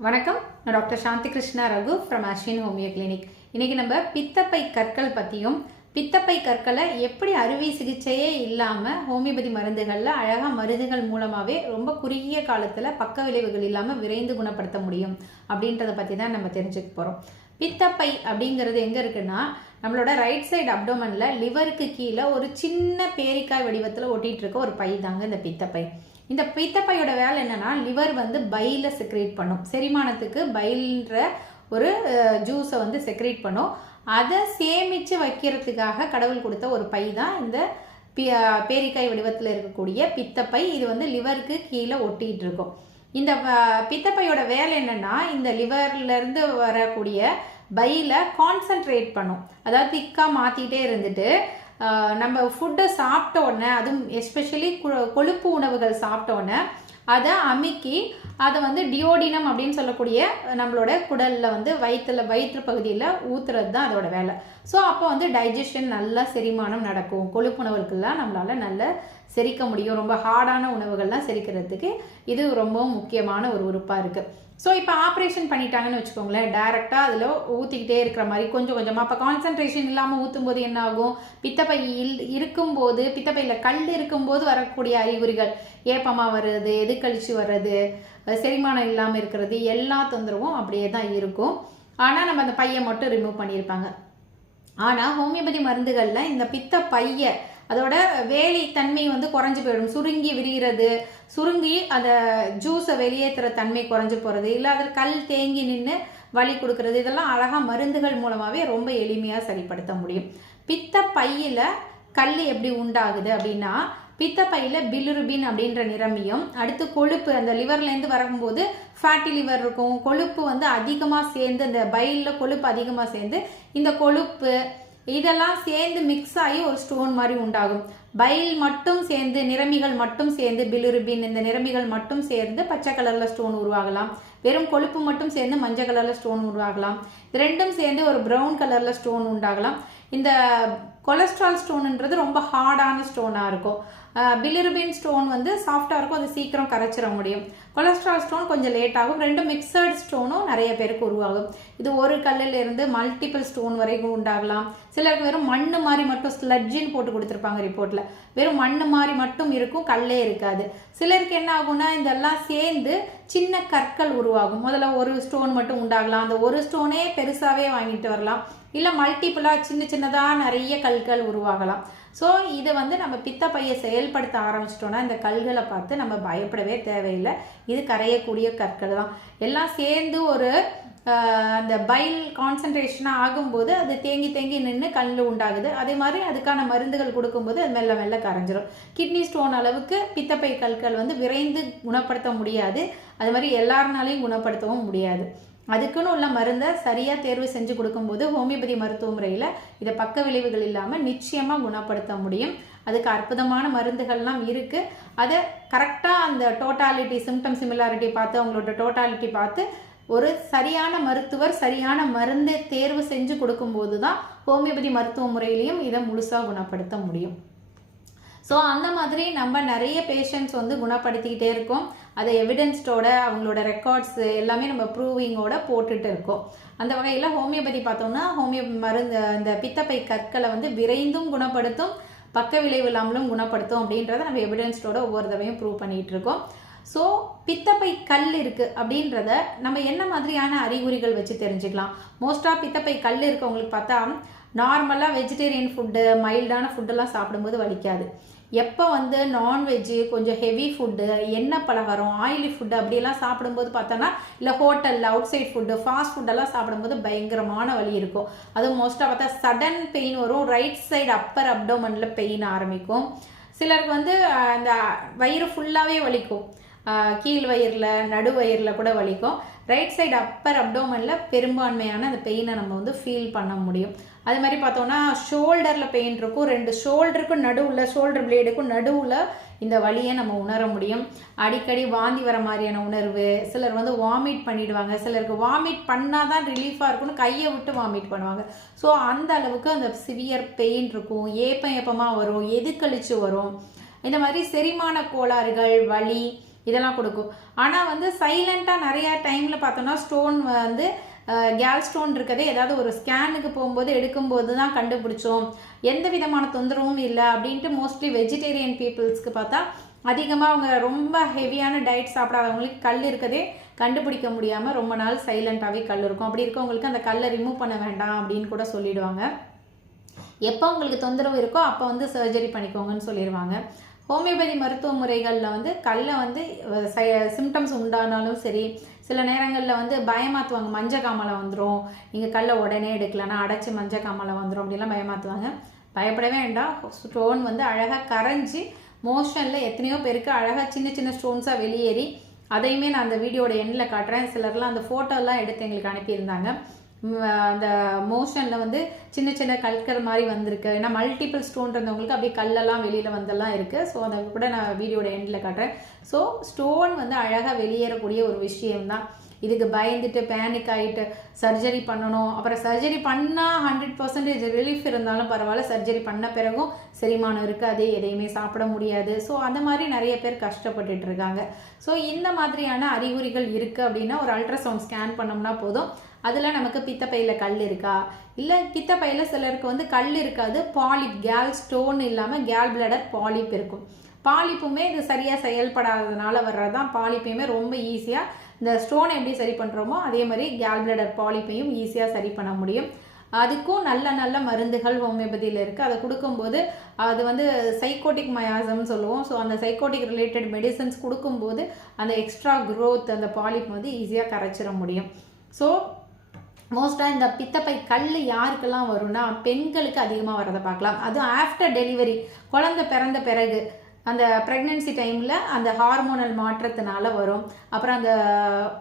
வணக்கம். நான் doctor Shanthi Krishna Ragu from Ashwin homeo clinic இன்னைக்கு நம்ம பித்தப்பை கற்கள் பற்றியும் பித்தப்பை கற்களை எப்படி அறுவை சிகிச்சையே இல்லாமல் ஹோமியோபதி மருந்துகளில் அழகாக மருந்துகள் மூலமாகவே ரொம்ப குறுகிய காலத்தில் பக்க விளைவுகள் இல்லாமல் விரைந்து குணப்படுத்த முடியும் அப்படின்றத பற்றி தான் நம்ம தெரிஞ்சுக்க போகிறோம் பித்தப்பை அப்படிங்கிறது எங்கே இருக்குன்னா நம்மளோட ரைட் சைடு அப்டோமனில் லிவருக்கு கீழே ஒரு சின்ன பேரிக்காய் வடிவத்தில் ஒட்டிகிட்டு இருக்க ஒரு பை தாங்க இந்த பித்தப்பை. இந்த பித்தப்பையோட வேலை என்னன்னா லிவர் வந்து பைல செக்ரேட் பண்ணும். செரிமானத்துக்கு பைல்ன்ற ஒரு ஜூஸை வந்து செக்ரேட் பண்ணும். அதை சேமித்து வைக்கிறதுக்காக கடவுள் கொடுத்த ஒரு பை தான் இந்த பேரிக்காய் வடிவத்தில் இருக்கக்கூடிய பித்தப்பை. இது வந்து லிவருக்கு கீழே ஒட்டிகிட்டு இருக்கும் இந்த பித்தப்பையோட வேலை என்னன்னா இந்த லிவர்லேருந்து வரக்கூடிய பையில் கான்சன்ட்ரேட் பண்ணும். அதாவது திக்காக மாற்றிட்டே இருந்துட்டு நம்ம ஃபுட்டை சாப்பிட்ட உடனே அதுவும் எஸ்பெஷலி கொழுப்பு உணவுகள் சாப்பிட்ட உடனே அதை அமுக்கி அதை வந்து டியோடினம் அப்படின்னு சொல்லக்கூடிய நம்மளோட குடலில் வந்து வயிற்றுல வயிற்று பகுதியில் ஊத்துறது தான் அதோட வேலை. ஸோ அப்போ வந்து டைஜஷன் நல்லா செரிமானம் நடக்கும். கொழுப்பு நம்மளால் நம்மளால நல்ல செரிக்க முடியும். ரொம்ப ஹார்டான உணவுகள்லாம் செரிக்கிறதுக்கு இது ரொம்ப முக்கியமான ஒரு உறுப்பாக இருக்குது ஸோ இப்போ ஆப்ரேஷன் பண்ணிட்டாங்கன்னு வச்சுக்கோங்களேன். டைரெக்டாக அதில் ஊற்றிக்கிட்டே இருக்கிற மாதிரி கொஞ்சம் கொஞ்சமாக அப்போ கான்சன்ட்ரேஷன் இல்லாமல் ஊற்றும் போது என்ன ஆகும்? பித்தப்பை இல் இருக்கும்போது பித்தப்பையில் கல் இருக்கும்போது வரக்கூடிய அறிகுறிகள். ஏப்பமாக வர்றது எது கழிச்சு வர்றது செரிமானம் இல்லாமல் இருக்கிறது எல்லா தொந்தரவும் அப்படியே தான் இருக்கும். ஆனால் நம்ம அந்த பையை மட்டும் ரிமூவ் பண்ணியிருப்பாங்க. ஆனால் ஹோமியோபதி மருந்துகளில் இந்த பித்த பைய அதோட வேலி தன்மை வந்து குறைஞ்சு போயிடும். சுருங்கி விரிகிறது சுருங்கி அந்த ஜூஸை வெளியேற்றுற தன்மை குறைஞ்சு போகிறது இல்லை அதில் கல் தேங்கி நின்று வலி கொடுக்கறது இதெல்லாம் அழகாக மருந்துகள் மூலமாகவே ரொம்ப எளிமையாக சரிப்படுத்த முடியும். பித்த பையில் கல் எப்படி உண்டாகுது அப்படின்னா பித்தப்பையில் பிலிருபின் அப்படின்ற நிறமியும் அடுத்து கொழுப்பு அந்த லிவர்லேருந்து வரும்போது ஃபேட்டி லிவர் இருக்கும். கொழுப்பு வந்து அதிகமாக சேர்ந்து அந்த பைலில் கொழுப்பு அதிகமாக சேர்ந்து இந்த கொழுப்பு இதெல்லாம் சேர்ந்து மிக்ஸ் ஆகி ஒரு ஸ்டோன் மாதிரி உண்டாகும். பயில் மட்டும் சேர்ந்து நிறமிகள் மட்டும் சேர்ந்து பிலிருபின் இந்த நிறமிகள் மட்டும் சேர்ந்து பச்சை கலரில் ஸ்டோன் உருவாகலாம். வெறும் கொழுப்பு மட்டும் சேர்ந்து மஞ்சள் கலரில் ஸ்டோன் உருவாகலாம். இது ரெண்டும் சேர்ந்து ஒரு ப்ரௌன் கலரில் ஸ்டோன் உண்டாகலாம். இந்த கொலஸ்ட்ரால் ஸ்டோனுன்றது ரொம்ப ஹார்டான ஸ்டோனாக இருக்கும். பிலிருபின் ஸ்டோன் வந்து சாஃப்டாக இருக்கும் அது சீக்கிரம் கரைச்சிட முடியும். கொலஸ்ட்ரால் ஸ்டோன் கொஞ்சம் லேட் ஆகும். ரெண்டு மிக்சர்டு ஸ்டோனும் நிறைய பேருக்கு உருவாகும். இது ஒரு கல்லில் இருந்து மல்டிபிள் ஸ்டோன் வரைக்கும் உண்டாகலாம். சிலருக்கு வெறும் மண்ணு மாதிரி மட்டும் ஸ்லட்ஜின்னு போட்டு கொடுத்துருப்பாங்க ரிப்போர்ட்டில் வெறும் மண்ணு மாதிரி மட்டும் இருக்கும் கல்லே இருக்காது. சிலருக்கு என்ன ஆகும்னா இதெல்லாம் சேர்ந்து சின்ன கற்கள் உருவாகும். முதல்ல ஒரு ஸ்டோன் மட்டும் உண்டாகலாம். அந்த ஒரு ஸ்டோனே பெருசாகவே வாங்கிட்டு வரலாம். இல்லை மல்டிப்புளாக சின்ன சின்னதாக நிறைய கல்கள் உருவாகலாம். ஸோ இதை வந்து நம்ம பித்தப்பையை செயல்படுத்த ஆரம்பிச்சிட்டோன்னா இந்த கல்களை பார்த்து நம்ம பயப்படவே தேவையில்லை. இது கரையக்கூடிய கற்கள் தான். எல்லாம் சேர்ந்து ஒரு அந்த பைல் கான்சன்ட்ரேஷனாக ஆகும்போது அது தேங்கி தேங்கி நின்று கல் உண்டாகுது. அதே மாதிரி அதுக்கான மருந்துகள் கொடுக்கும்போது அது மெல்ல மெல்ல கரைஞ்சிரும். கிட்னி ஸ்டோன் அளவுக்கு பித்தப்பை கற்கள் வந்து விரைந்து குணப்படுத்த முடியாது. அது மாதிரி எல்லாருனாலையும் குணப்படுத்தவும் முடியாது. அதுக்குன்னு உள்ள மருந்தை சரியாக தேர்வு செஞ்சு கொடுக்கும்போது ஹோமியோபதி மருத்துவ முறையில் இதை பக்க விளைவுகள் இல்லாமல் நிச்சயமாக குணப்படுத்த முடியும். அதுக்கு அற்புதமான மருந்துகள்லாம் இருக்குது அதை கரெக்டாக அந்த டோட்டாலிட்டி சிம்டம் சிமிலாரிட்டி பார்த்து அவங்களோட டோட்டாலிட்டி பார்த்து ஒரு சரியான மருத்துவர் சரியான மருந்தை தேர்வு செஞ்சு கொடுக்கும்போது தான் ஹோமியோபதி மருத்துவ முறையிலையும் இதை முழுசாக குணப்படுத்த முடியும். ஸோ அந்த மாதிரி நம்ம நிறைய பேஷண்ட்ஸ் வந்து குணப்படுத்திக்கிட்டே இருக்கோம். அதை எவிடென்ஸ்டோட அவங்களோட ரெக்கார்ட்ஸ் எல்லாமே நம்ம ப்ரூவிங்கோட போட்டுட்டு இருக்கோம். அந்த வகையில் ஹோமியோபதி பார்த்தோம்னா ஹோமியோ மருந்து அந்த பித்தப்பை கற்களை வந்து விரைந்தும் குணப்படுத்தும் பக்க விளைவு இல்லாமலும் குணப்படுத்தும் அப்படின்றத நம்ம எவிடென்ஸ்டோட ஒவ்வொரு தவையும் ப்ரூவ் பண்ணிகிட்டு இருக்கோம். ஸோ பித்தப்பை கல் இருக்குது அப்படின்றத நம்ம என்ன மாதிரியான அறிகுறிகள் வச்சு தெரிஞ்சுக்கலாம்? மோஸ்ட்டாக பித்தப்பை கல் இருக்கவங்களுக்கு பார்த்தா நார்மலாக வெஜிடேரியன் ஃபுட்டு மைல்டான ஃபுட்டெல்லாம் சாப்பிடும்போது வலிக்காது. எப்போ வந்து நான்வெஜ்ஜு கொஞ்சம் ஹெவி ஃபுட்டு எண்ணெய் பலகாரம் ஆயிலி ஃபுட்டு அப்படியெல்லாம் சாப்பிடும்போது பார்த்தோன்னா இல்லை ஹோட்டலில் அவுட் சைட் ஃபுட்டு ஃபாஸ்ட் ஃபுட்டெல்லாம் சாப்பிடும்போது பயங்கரமான வலி இருக்கும். அதுவும் மோஸ்ட்டாக பார்த்தா சடன் பெயின் வரும். ரைட் சைடு அப்பர் அப்டோமனில் பெயின் ஆரம்பிக்கும். சிலருக்கு வந்து அந்த வயிறு ஃபுல்லாகவே வலிக்கும். கீழ் வயிறில் நடு வயிறில் கூட வலிக்கும். ரைட் சைடு அப்பர் அப்டோமனில் பெரும்பான்மையான அந்த பெயினை நம்ம வந்து ஃபீல் பண்ண முடியும். அது மாதிரி பார்த்தோம்னா ஷோல்டரில் பெயின் இருக்கும். ரெண்டு ஷோல்டருக்கும் நடுவில் ஷோல்டர் பிளேடுக்கும் நடுவில் இந்த வலியை நம்ம உணர முடியும். அடிக்கடி வாந்தி வர மாதிரியான உணர்வு சிலர் வந்து வாமிட் பண்ணிடுவாங்க. சிலருக்கு வாமிட் பண்ணால் தான் ரிலீஃபாக இருக்கும்னு கையை விட்டு வாமிட் பண்ணுவாங்க. ஸோ அந்த அளவுக்கு அந்த சிவியர் பெயின் இருக்கும். ஏப்பம் ஏப்பமாக வரும். எது கழிச்சு வரும்? இந்த மாதிரி செரிமான கோளாறுகள் வலி இதெல்லாம் கொடுக்கும். ஆனால் வந்து சைலண்ட்டாக நிறையா டைமில் பார்த்தோன்னா ஸ்டோன் வந்து கேல் ஸ்டோன் இருக்கதே ஏதாவது ஒரு ஸ்கேனுக்கு போகும்போது எடுக்கும்போது தான் கண்டுபிடிச்சோம். எந்த விதமான தொந்தரவும் இல்லை அப்படின்ட்டு மோஸ்ட்லி வெஜிடேரியன் பீப்புள்ஸ்க்கு பார்த்தா அதிகமாக அவங்க ரொம்ப ஹெவியான டயட் சாப்பிடாதவங்களுக்கு கல் இருக்கதே கண்டுபிடிக்க முடியாமல் ரொம்ப நாள் சைலண்ட்டாகவே கல் இருக்கும். அப்படி இருக்கவங்களுக்கு அந்த கல்லை ரிமூவ் பண்ண வேண்டாம் அப்படின்னு கூட சொல்லிடுவாங்க. எப்போ உங்களுக்கு தொந்தரவு இருக்கோ அப்போ வந்து சர்ஜரி பண்ணிக்கோங்கன்னு சொல்லிடுவாங்க. ஹோமியோபதி மருத்துவ முறைகளில் வந்து கல்லை வந்து சிம்டம்ஸ் உண்டானாலும் சரி சில நேரங்களில் வந்து பயமாற்றுவாங்க மஞ்சள் காமலை வந்துடும் நீங்கள் கல்லை உடனே எடுக்கலன்னா அடைச்சி மஞ்சள் காமலை வந்துடும் அப்படிலாம் பயமாற்றுவாங்க பயப்படவே வேண்டாம். ஸ்டோன் வந்து அழகாக கரைஞ்சி மோஷனில் எத்தனையோ பேருக்கு அழகாக சின்ன சின்ன ஸ்டோன்ஸாக வெளியேறி அதையுமே நான் அந்த வீடியோட எண்ணில் காட்டுறேன். சிலர்லாம் அந்த ஃபோட்டோலாம் எடுத்து எங்களுக்கு அனுப்பியிருந்தாங்க. அந்த மோஷனில் வந்து சின்ன சின்ன கற்கள் மாதிரி வந்திருக்கு. ஏன்னா மல்டிபிள் ஸ்டோன் இருந்தவங்களுக்கு அப்படியே கல்லெல்லாம் வெளியில் வந்தெல்லாம் இருக்குது ஸோ அதை கூட நான் வீடியோட எண்டில் காட்டுறேன். ஸோ ஸ்டோன் வந்து அழகாக வெளியேறக்கூடிய ஒரு விஷயம்தான். இதுக்கு பயந்துட்டு பேனிக் ஆகிட்டு சர்ஜரி பண்ணணும். அப்புறம் சர்ஜரி பண்ணால் ஹண்ட்ரட் பர்சன்டேஜ் ரிலீஃப் இருந்தாலும் பரவாயில்ல. சர்ஜரி பண்ண பிறகும் செரிமானம் இருக்காது. எதையுமே சாப்பிட முடியாது. ஸோ அந்த மாதிரி நிறைய பேர் கஷ்டப்பட்டுட்டு இருக்காங்க. ஸோ இந்த மாதிரியான அறிகுறிகள் இருக்குது அப்படின்னா ஒரு அல்ட்ராசவுண்ட் ஸ்கேன் பண்ணோம்னா போதும். அதில் நமக்கு பித்தப்பையில் கல் இருக்கா? இல்லை பித்தப்பையில் சிலருக்கு வந்து கல் இருக்காது பாலிப் கேல் ஸ்டோன் இல்லாமல் கேல் பிளடர் பாலிப் இருக்கும். பாலிப்புமே இது சரியாக செயல்படாததுனால வர்றது தான் பாலிப்பையுமே ரொம்ப ஈஸியாக இந்த ஸ்டோனை எப்படி சரி பண்ணுறோமோ அதே மாதிரி கேல் பிளடர் பாலிப்பையும் ஈஸியாக சரி பண்ண முடியும். அதுக்கும் நல்ல நல்ல மருந்துகள் ஹோமியோபதியில் இருக்குது அதை கொடுக்கும்போது அது வந்து சைக்கோட்டிக் மயாசம்னு சொல்லுவோம். ஸோ அந்த சைக்கோட்டிக் ரிலேட்டட் மெடிசன்ஸ் கொடுக்கும்போது அந்த எக்ஸ்ட்ரா க்ரோத் அந்த பாலிப் வந்து ஈஸியாக கரைச்சிட முடியும். ஸோ மோஸ்ட்டாக இந்த பித்தப்பை கல் யாருக்கெல்லாம் வரும்னா பெண்களுக்கு அதிகமாக வரதை பார்க்கலாம். அதுவும் ஆஃப்டர் டெலிவரி குழந்தை பிறந்த பிறகு அந்த ப்ரெக்னென்சி டைமில் அந்த ஹார்மோனல் மாற்றத்தினால வரும். அப்புறம் அந்த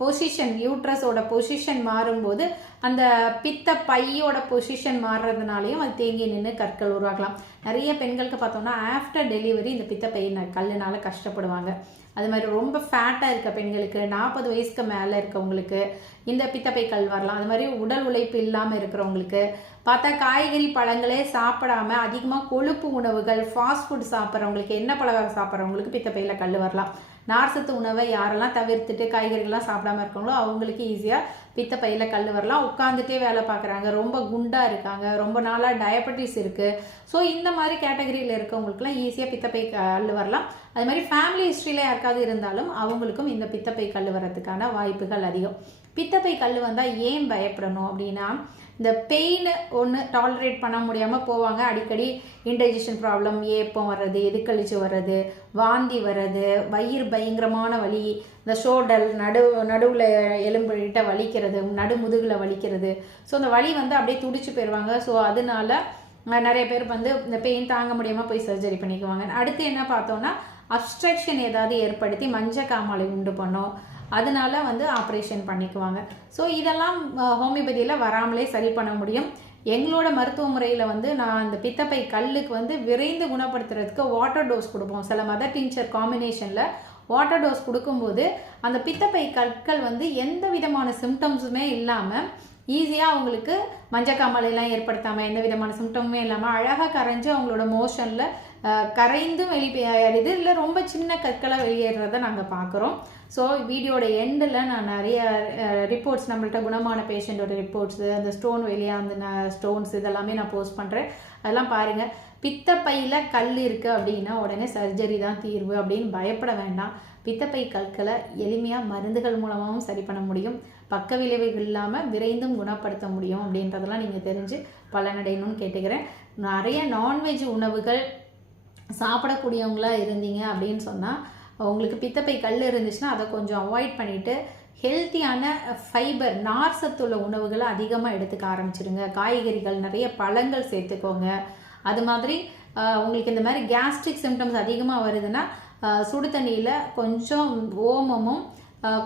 பொசிஷன் யூட்ரஸோட பொசிஷன் மாறும்போது அந்த பித்த பையோட பொசிஷன் மாறுறதுனாலையும் அது தேங்கி நின்று கற்கள் உருவாக்கலாம் நிறைய பெண்களுக்கு பார்த்தோம்னா ஆஃப்டர் டெலிவரி இந்த பித்த பை கல்லுனால கஷ்டப்படுவாங்க. அது மாதிரி ரொம்ப ஃபேட்டாக இருக்க பெண்களுக்கு நாற்பது வயசுக்கு மேலே இருக்கவங்களுக்கு இந்த பித்தப்பை கல் வரலாம். அது மாதிரி உடல் உழைப்பு இல்லாமல் இருக்கிறவங்களுக்கு பார்த்தா காய்கறி பழங்களே சாப்பிடாம அதிகமாக கொழுப்பு உணவுகள் ஃபாஸ்ட் ஃபுட் சாப்பிட்றவங்களுக்கு என்ன பழகம் சாப்பிட்றவங்களுக்கு பித்தப்பையில் கல் வரலாம். நார்சத்து உணவை யாரெல்லாம் தவிர்த்துட்டு காய்கறிகள்லாம் சாப்பிடாம இருக்காங்களோ அவங்களுக்கு ஈஸியாக பித்தப்பையில் கல் வரலாம். உட்காந்துட்டே வேலை பார்க்குறாங்க. ரொம்ப குண்டாக இருக்காங்க. ரொம்ப நாளாக டயபெட்டிஸ் இருக்குது ஸோ இந்த மாதிரி கேட்டகரியில் இருக்கவங்களுக்குலாம் ஈஸியாக பித்தப்பை கல் வரலாம். அது மாதிரி ஃபேமிலி ஹிஸ்ட்ரியில் யாருக்காவது இருந்தாலும் அவங்களுக்கும் இந்த பித்தப்பை கல் வரதுக்கான வாய்ப்புகள் அதிகம். பித்தப்பை கல் வந்தால் ஏன் பயப்படணும் அப்படின்னா இந்த பெயின் ஒன்று டாலரேட் பண்ண முடியாமல் போவாங்க. அடிக்கடி இன்டைஜஷன் ப்ராப்ளம் ஏப்பம் வர்றது எதுக்கழிச்சு வர்றது வாந்தி வர்றது வயிறு பயங்கரமான வலி இந்த ஷோடல் நடு நடுவில் எலும்புகிட்ட வலிக்கிறது நடு முதுகில் வலிக்கிறது. ஸோ அந்த வலி வந்து அப்படியே துடிச்சு போயிடுவாங்க ஸோ அதனால நிறைய பேர் வந்து இந்த பெயின் தாங்க முடியாமல் போய் சர்ஜரி பண்ணிக்குவாங்க. அடுத்து என்ன பார்த்தோன்னா அப்ஸ்ட்ரக்ஷன் ஏதாவது ஏற்படுத்தி மஞ்சள் காமாலை உண்டு பண்ணோம். அதனால வந்து ஆப்ரேஷன் பண்ணிக்குவாங்க. ஸோ இதெல்லாம் ஹோமியோபதியில் வராமலே சரி பண்ண முடியும். எங்களோட மருத்துவ முறையில் வந்து நான் அந்த பித்தப்பை கல்லுக்கு வந்து விரைந்து குணப்படுத்துறதுக்கு வாட்டர் டோஸ் கொடுப்போம். சில மதர் டிஞ்சர் காம்பினேஷனில் வாட்டர் டோஸ் கொடுக்கும்போது அந்த பித்தப்பை கற்கள் வந்து எந்த விதமான சிம்டம்ஸுமே இல்லாமல் ஈஸியாக அவங்களுக்கு மஞ்சக்காமலையெல்லாம் ஏற்படுத்தாமல் எந்த விதமான சிம்டமுமே இல்லாமல் அழகாக கரைஞ்சி அவங்களோட மோஷனில் கரைந்தும் வெளியேறுது இல்லை ரொம்ப சின்ன கற்களை வெளியேறதை நாங்கள் பார்க்குறோம் ஸோ வீடியோட எண்டில் நான் நிறைய ரிப்போர்ட்ஸ் நம்மள்ட்ட குணமான பேஷண்ட்டோட ரிப்போர்ட்ஸு அந்த ஸ்டோன் வெளியே அந்த ஸ்டோன்ஸ் இதெல்லாமே நான் போஸ்ட் பண்ணுறேன் அதெல்லாம் பாருங்கள் பித்தப்பையில் கல் இருக்குது அப்படின்னா உடனே சர்ஜரி தான் தீர்வு அப்படின்னு பயப்பட வேண்டாம். பித்தப்பை கற்களை எளிமையாக மருந்துகள் மூலமாகவும் சரி பண்ண முடியும். பக்க விளைவுகள் இல்லாமல் விரைந்தும் குணப்படுத்த முடியும் அப்படின்றதெல்லாம் நீங்கள் தெரிஞ்சு பலனடையணும்னு கேட்டுக்கிறேன். நிறைய நான்வெஜ் உணவுகள் சாப்பிடக்கூடியவங்களாக இருந்தீங்க அப்படின்னு சொன்னால் உங்களுக்கு பித்தப்பை கல் இருந்துச்சுன்னா அதை கொஞ்சம் அவாய்ட் பண்ணிவிட்டு ஹெல்த்தியான ஃபைபர் நார் சத்துள்ள உணவுகளை அதிகமாக எடுத்துக்க ஆரம்பிச்சிடுங்க. காய்கறிகள் நிறைய பழங்கள் சேர்த்துக்கோங்க. அது மாதிரி உங்களுக்கு இந்த மாதிரி கேஸ்ட்ரிக் சிம்டம்ஸ் அதிகமாக வருதுன்னா சுடு தண்ணியில் கொஞ்சம் ஓமமும்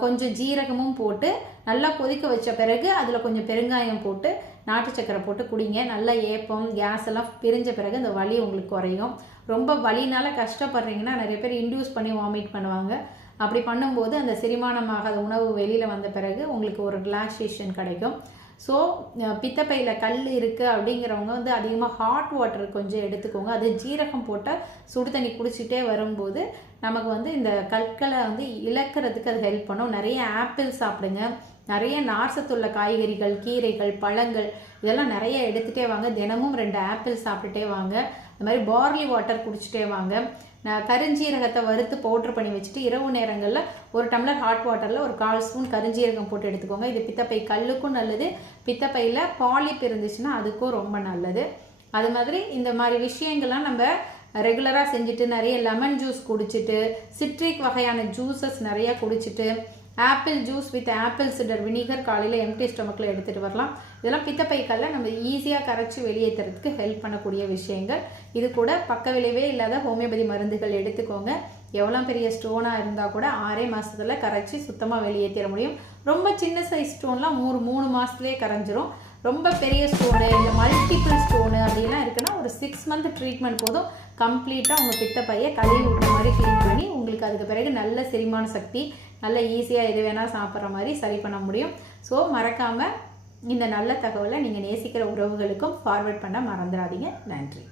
கொஞ்சம் ஜீரகமும் போட்டு நல்லா கொதிக்க வச்ச பிறகு அதில் கொஞ்சம் பெருங்காயம் போட்டு நாட்டு சக்கரை போட்டு குடிங்க. நல்லா ஏப்பம் கேஸ் எல்லாம் பிரிஞ்ச பிறகு அந்த வலி உங்களுக்கு குறையும். ரொம்ப வலினால கஷ்டப்படுறீங்கன்னா நிறைய பேர் இன்டியூஸ் பண்ணி வாமிட் பண்ணுவாங்க. அப்படி பண்ணும்போது அந்த செரிமானமாகாத உணவு வெளியில் வந்த பிறகு உங்களுக்கு ஒரு ரிலாக்ஸேஷன் கிடைக்கும். ஸோ பித்தப்பையில் கல் இருக்குது அப்படிங்கிறவங்க வந்து அதிகமாக ஹாட் வாட்டர் கொஞ்சம் எடுத்துக்கோங்க. அது ஜீரகம் போட்டால் சுடு தண்ணி குடிச்சிட்டே வரும்போது நமக்கு வந்து இந்த கற்களை வந்து இழக்கிறதுக்கு அது ஹெல்ப் பண்ணும். நிறைய ஆப்பிள் சாப்பிடுங்க. நிறைய நார்சத்துள்ள காய்கறிகள் கீரைகள் பழங்கள் இதெல்லாம் நிறைய எடுத்துகிட்டே வாங்க. தினமும் ரெண்டு ஆப்பிள் சாப்பிட்டுட்டே வாங்க. இந்த மாதிரி பார்லி வாட்டர் குடிச்சிட்டே வாங்க. நான் கருஞ்சீரகத்தை வறுத்து பவுட்ரு பண்ணி வச்சுட்டு இரவு நேரங்களில் ஒரு டம்ளர் ஹாட் வாட்டரில் ஒரு கால் ஸ்பூன் கருஞ்சீரகம் போட்டு எடுத்துக்கோங்க. இது பித்தப்பை கல்லுக்கும் நல்லது. பித்தப்பையில் பாலிப் இருந்துச்சுன்னா அதுக்கும் ரொம்ப நல்லது. அது மாதிரி இந்த மாதிரி விஷயங்கள்லாம் நம்ம ரெகுலராக செஞ்சுட்டு நிறைய லெமன் ஜூஸ் குடிச்சிட்டு சிட்ரிக் வகையான ஜூஸஸ் நிறையா குடிச்சிட்டு apple juice with apple cider vinegar காலையில் எம்டி ஸ்டொமக்கில் எடுத்துகிட்டு வரலாம். இதெல்லாம் பித்தப்பைக்கல்ல நம்ம ஈஸியாக கரைச்சி வெளியேற்றுறதுக்கு ஹெல்ப் பண்ணக்கூடிய விஷயங்கள். இது கூட பக்க விளைவே இல்லாத ஹோமியோபதி மருந்துகள் எடுத்துக்கோங்க. எவ்வளோ பெரிய ஸ்டோனாக இருந்தால் கூட ஆறே மாதத்துல கரைச்சி சுத்தமாக வெளியேற்றிட முடியும். ரொம்ப சின்ன சைஸ் ஸ்டோன்லாம் மூணு மூணு மாதத்துலேயே கரைஞ்சிரும். ரொம்ப பெரிய ஸ்டோனு இல்லை மல்டிபிள் ஸ்டோனு அப்படிலாம் இருக்குன்னா ஒரு சிக்ஸ் மந்த் ட்ரீட்மெண்ட் போதும். கம்ப்ளீட்டாக உங்கள் பித்தப்பையை கழுவி விட்ட மாதிரி க்ளீன் பண்ணி உங்களுக்கு அதுக்கு பிறகு நல்ல செரிமான சக்தி நல்ல ஈஸியாக எது வேணால் சாப்பிட்ற மாதிரி சரி பண்ண முடியும். ஸோ மறக்காமல் இந்த நல்ல தகவலை நீங்கள் நேசிக்கிற உறவுகளுக்கும் ஃபார்வர்ட் பண்ண மறந்துடாதீங்க. நன்றி.